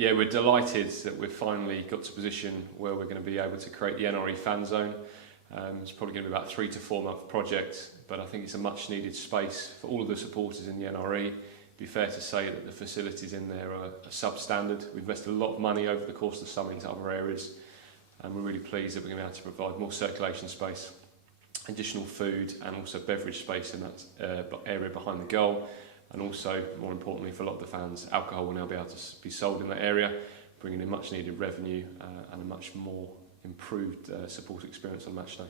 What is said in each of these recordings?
Yeah, we're delighted that we've finally got to a position where we're going to be able to create the NRE fan zone. It's probably going to be about a 3 to 4 month project, but I think it's a much needed space for all of the supporters in the NRE. It'd be fair to say that the facilities in there are substandard. We've invested a lot of money over the course of the summer into other areas, and we're really pleased that we're going to be able to provide more circulation space, additional food and also beverage space in that area behind the goal. And also, more importantly for a lot of the fans, alcohol will now be able to be sold in that area, bringing in much needed revenue and a much more improved support experience on match day.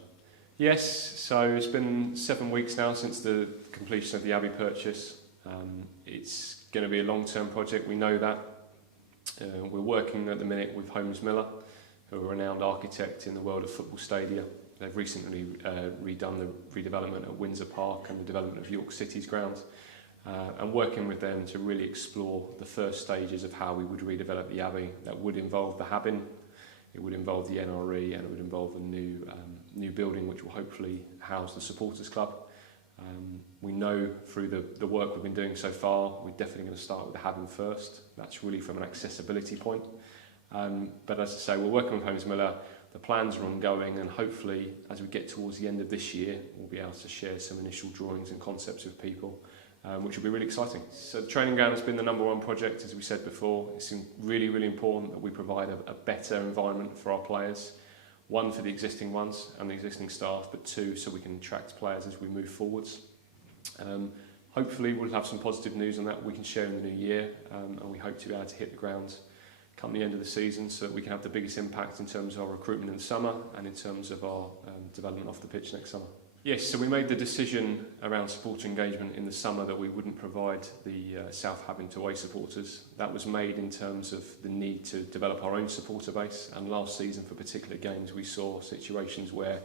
Yes, so it's been 7 weeks now since the completion of the Abbey purchase. It's going to be a long-term project, we know that. We're working at the minute with Holmes Miller, who are a renowned architect in the world of football stadia. They've recently redone the redevelopment at Windsor Park and the development of York City's grounds. And working with them to really explore the first stages of how we would redevelop the Abbey. That would involve the Habin, it would involve the NRE, and it would involve a new building which will hopefully house the supporters club. We know through the work we've been doing so far, we're definitely going to start with the Habin first. That's really from an accessibility point. But as I say, we're working with Holmes Miller. The plans are ongoing, and hopefully as we get towards the end of this year, we'll be able to share some initial drawings and concepts with people. Which will be really exciting. So the training ground has been the #1 project, as we said before. It's really, really important that we provide a better environment for our players. 1, for the existing ones and the existing staff, but 2, so we can attract players as we move forwards. Hopefully we'll have some positive news on that we can share in the new year, and we hope to be able to hit the ground come the end of the season so that we can have the biggest impact in terms of our recruitment in the summer and in terms of our development off the pitch next summer. Yes, so we made the decision around supporter engagement in the summer that we wouldn't provide the South Habington away supporters. That was made in terms of the need to develop our own supporter base, and last season for particular games we saw situations where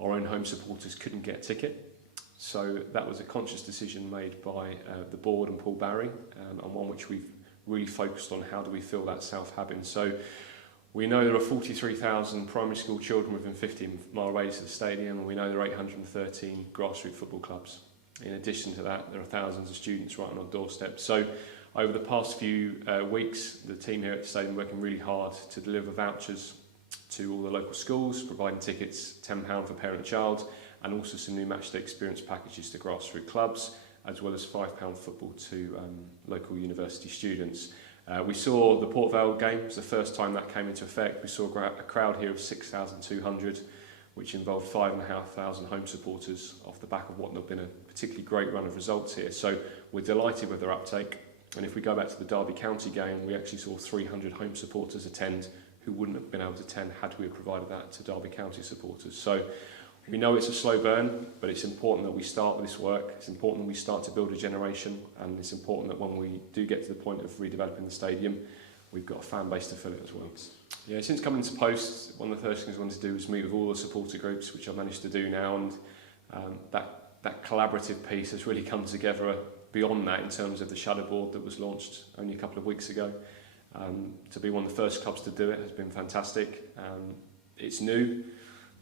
our own home supporters couldn't get a ticket. So that was a conscious decision made by the board and Paul Barry, and one which we've really focused on how do we fill that South Habington. So we know there are 43,000 primary school children within 15-mile radius of the stadium, and we know there are 813 grassroots football clubs. In addition to that, there are thousands of students right on our doorstep. So over the past few weeks, the team here at the stadium are working really hard to deliver vouchers to all the local schools, providing tickets, £10 for parent and child, and also some new matchday experience packages to grassroots clubs, as well as £5 football to local university students. We saw the Port Vale game. It was the first time that came into effect. We saw a crowd here of 6,200, which involved 5,500 home supporters off the back of what had been a particularly great run of results here. So we're delighted with their uptake. And if we go back to the Derby County game, we actually saw 300 home supporters attend who wouldn't have been able to attend had we provided that to Derby County supporters. So we know it's a slow burn, but it's important that we start this work. It's important that we start to build a generation, and it's important that when we do get to the point of redeveloping the stadium, we've got a fan base to fill it as well. Yeah, since coming into post, one of the first things I wanted to do was meet with all the supporter groups, which I've managed to do now, and that collaborative piece has really come together beyond that in terms of the shadow board that was launched only a couple of weeks ago. To be one of the first clubs to do it has been fantastic. It's new.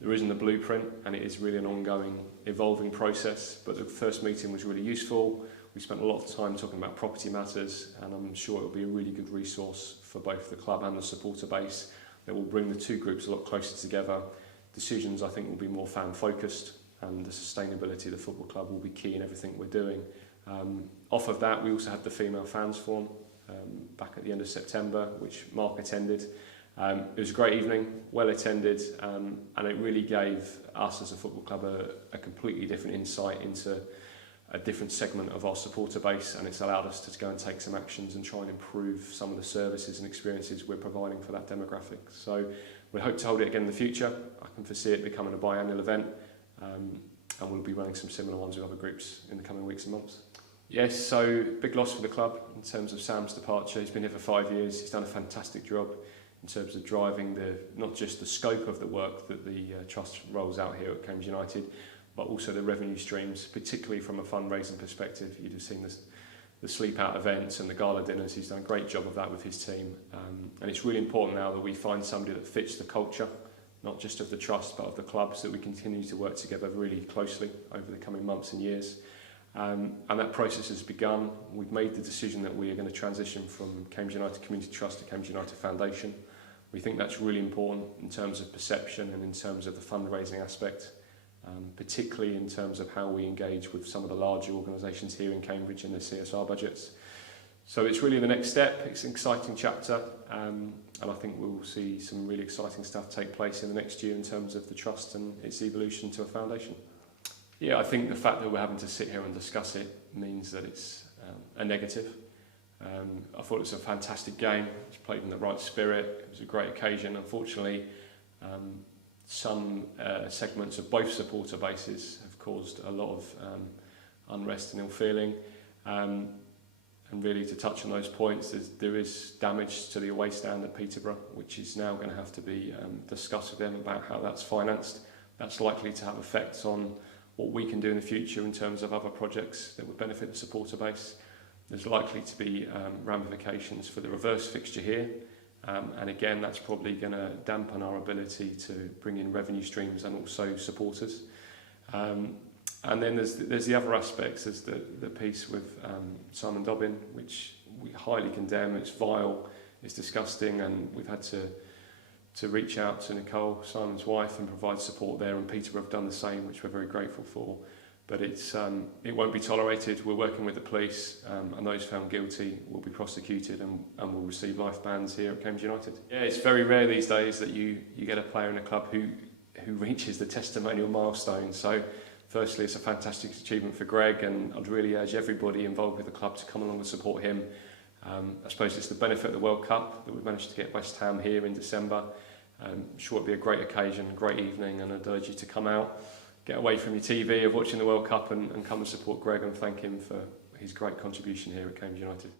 There isn't a blueprint, and it is really an ongoing, evolving process, but the first meeting was really useful. We spent a lot of time talking about property matters, and I'm sure it will be a really good resource for both the club and the supporter base that will bring the two groups a lot closer together. Decisions, I think, will be more fan-focused, and the sustainability of the football club will be key in everything we're doing. Off of that, we also had the Female Fans Forum back at the end of September, which Mark attended. It was a great evening, well attended, and it really gave us as a football club a completely different insight into a different segment of our supporter base, and it's allowed us to go and take some actions and try and improve some of the services and experiences we're providing for that demographic. So we hope to hold it again in the future. I can foresee it becoming a biannual event, and we'll be running some similar ones with other groups in the coming weeks and months. Yes, so big loss for the club in terms of Sam's departure. He's been here for 5 years. He's done a fantastic job in terms of driving not just the scope of the work that the trust rolls out here at Cambridge United, but also the revenue streams, particularly from a fundraising perspective. You'd have seen the sleep out events and the gala dinners. He's done a great job of that with his team. And it's really important now that we find somebody that fits the culture, not just of the trust, but of the club, so that we continue to work together really closely over the coming months and years. And that process has begun. We've made the decision that we are going to transition from Cambridge United Community Trust to Cambridge United Foundation. We think that's really important in terms of perception and in terms of the fundraising aspect, particularly in terms of how we engage with some of the larger organisations here in Cambridge in their CSR budgets. So it's really the next step. It's an exciting chapter, and I think we'll see some really exciting stuff take place in the next year in terms of the trust and its evolution to a foundation. Yeah, I think the fact that we're having to sit here and discuss it means that it's a negative. I thought it was a fantastic game. It was played in the right spirit. It was a great occasion. Unfortunately, some segments of both supporter bases have caused a lot of unrest and ill feeling. And really, to touch on those points, there is damage to the away stand at Peterborough, which is now going to have to be discussed with them about how that's financed. That's likely to have effects on what we can do in the future in terms of other projects that would benefit the supporter base. There's likely to be ramifications for the reverse fixture here, and again that's probably going to dampen our ability to bring in revenue streams and also supporters. And then there's the other aspects. There's the piece with Simon Dobbin, which we highly condemn. It's vile, it's disgusting, and we've had to reach out to Nicole, Simon's wife, and provide support there, and Peterborough have done the same, which we're very grateful for. But it won't be tolerated. We're working with the police, and those found guilty will be prosecuted and will receive life bans here at Cambridge United. Yeah, it's very rare these days that you get a player in a club who reaches the testimonial milestone. So firstly, it's a fantastic achievement for Greg, and I'd really urge everybody involved with the club to come along and support him. I suppose it's the benefit of the World Cup that we've managed to get West Ham here in December. I'm sure it'll be a great occasion, a great evening, and I'd urge you to come out, get away from your TV of watching the World Cup and come and support Greg and thank him for his great contribution here at Cambridge United.